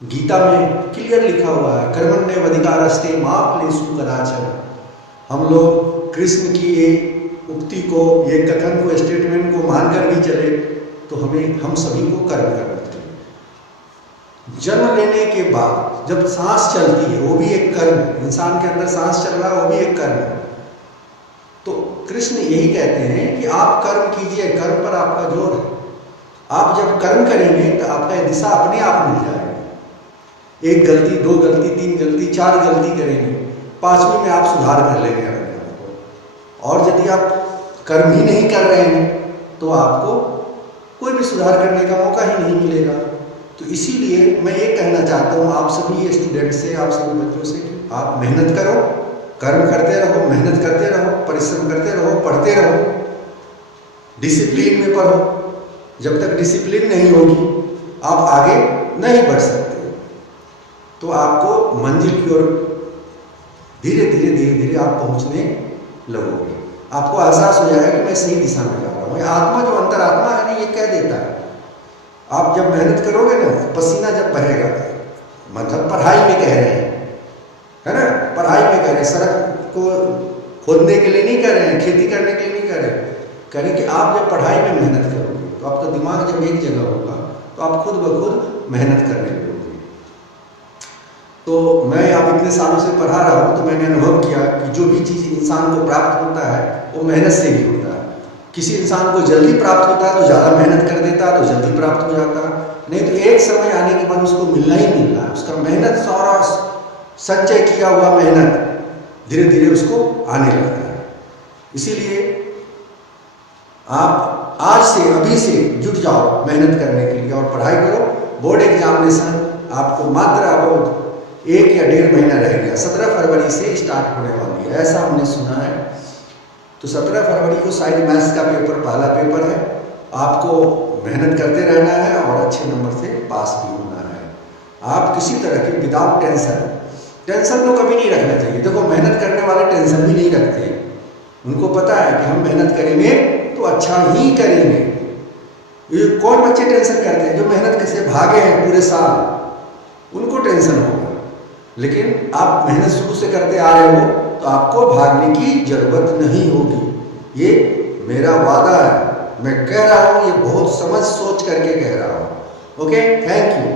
गीता में क्लियर लिखा हुआ है, कर्मण्येवाधिकारस्ते मा फलेषु कदाचन। हम लोग कृष्ण की ये उक्ति को, ये कथन को, स्टेटमेंट को मानकर भी चले तो हम सभी को कर्म करना चाहिए। जन्म लेने के बाद जब सांस चलती है वो भी एक कर्म है, इंसान के अंदर सांस चल रहा है वो भी एक कर्म है। तो कृष्ण यही कहते हैं कि आप कर्म कीजिए, कर्म पर आपका जोर है। आप जब कर्म करेंगे तो आपका दिशा अपने आप मिल जाएगा। एक गलती, दो गलती, तीन गलती, चार गलती करेंगे, पांचवी में आप सुधार कर लेंगे अपने आप को। और यदि आप कर्म ही नहीं कर रहे हैं तो आपको कोई भी सुधार करने का मौका ही नहीं मिलेगा। तो इसीलिए मैं ये कहना चाहता हूँ आप सभी स्टूडेंट से, आप सभी बच्चों से कि आप मेहनत करो, कर्म करते रहो, मेहनत करते रहो, परिश्रम करते रहो, पढ़ते रहो, डिसिप्लिन में पढ़ो। जब तक डिसिप्लिन नहीं होगी आप आगे नहीं बढ़ सकते। तो आपको मंजिल की ओर धीरे धीरे आप पहुंचने लगोगे। आपको एहसास हो जाएगा कि मैं सही दिशा में जा रहा हूँ। आत्मा जो अंतरात्मा है ना, ये कह देता है। आप जब मेहनत करोगे ना, पसीना जब बहेगा, मतलब पढ़ाई में कह रहे हैं, है ना, पढ़ाई में कह रहे हैं, सड़क को खोदने के लिए नहीं कर रहे हैं, खेती करने के लिए नहीं कर रहे हैं कि आप जब पढ़ाई में मेहनत करोगे तो आपका दिमाग जब एक जगह होगा तो आप खुद ब खुद मेहनत करने लगोगे। तो मैं अब इतने सालों से पढ़ा रहा हूँ तो मैंने अनुभव किया कि जो भी चीज़ इंसान को प्राप्त होता है वो मेहनत से ही होता है। किसी इंसान को जल्दी प्राप्त होता है तो ज़्यादा मेहनत कर देता है तो जल्दी प्राप्त हो जाता है, नहीं तो एक समय आने के बाद उसको मिलना ही मिलना है। उसका मेहनत, सारा संचय किया हुआ मेहनत धीरे धीरे उसको आने लगता है। इसीलिए आप आज से, अभी से जुट जाओ मेहनत करने के लिए और पढ़ाई करो। बोर्ड एग्जामिनेशन आपको मात्र अब 1 या 1.5 महीना रह गया, 17 फरवरी से स्टार्ट होने वाली है, ऐसा हमने सुना है। तो 17 फरवरी को शायद मैथ्स का पेपर, पहला पेपर है। आपको मेहनत करते रहना है और अच्छे नंबर से पास भी होना है। आप किसी तरह के विदाउट टेंशन तो कभी नहीं रखना चाहिए। देखो, मेहनत करने वाले टेंशन भी नहीं रखते। उनको पता है कि हम मेहनत करेंगे तो अच्छा ही करेंगे। ये कौन बच्चे टेंशन करते हैं? जो मेहनत कैसे भागे हैं पूरे साल, उनको टेंशन होगा। लेकिन आप मेहनत शुरू से करते आ रहे हो तो आपको भागने की जरूरत नहीं होगी। ये मेरा वादा है, मैं कह रहा हूँ, ये बहुत समझ सोच करके कह रहा हूँ। Okay, thank you.